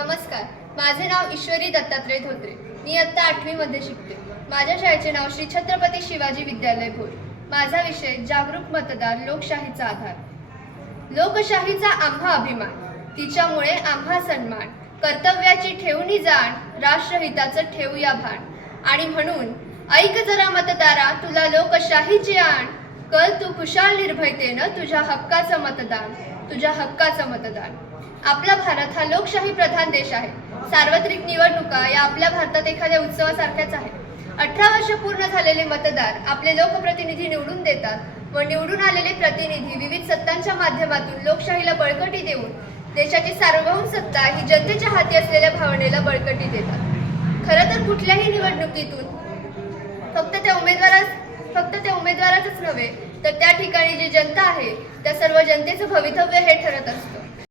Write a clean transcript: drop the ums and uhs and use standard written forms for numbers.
नमस्कार, माझे नाव ईश्वरी दत्तात्रय धोत्रे. मी इयत्ता 8वी मध्ये शिकते. माझ्या शाळेचे नाव श्री छत्रपती शिवाजी विद्यालय भोर. माझा विषय जागरूक मतदार, लोकशाहीचा आधार. लोकशाहीचा आम्हा अभिमान, तिच्यामुळे आम्हा सन्मान. कर्तव्याची ठेवणी जाण, राष्ट्रहिताचं ठेवूया भान. आणि म्हणून ऐक जरा मतदारा, तुला लोकशाहीची आण. कल तू खुशाल निर्भयतेनं तुझ्या हक्काचं मतदान, तुझ्या हक्काचं मतदान. आपला भारत हा लोकशाही प्रधान देश आहे. सार्वत्रिक निवडणुका या आपल्या भारतात एखाद्या उत्सवासारख्याच आहे. 18 वर्ष पूर्ण झालेले मतदार आपले लोकप्रतिनिधी निवडून देतात व निवडून आलेले प्रतिनिधी विविध सत्तांच्या माध्यमातून लोकशाहीला बळकटी देऊन देशाची सार्वभौम सत्ता ही जनतेच्या हाती असलेल्या भावनेला बळकटी देतात. खरं तर कुठल्याही निवडणुकीतून फक्त त्या उमेदवाराचंच नव्हे तर त्या ठिकाणी जी जनता आहे त्या सर्व जनतेचं भवितव्य हे ठरत असतं.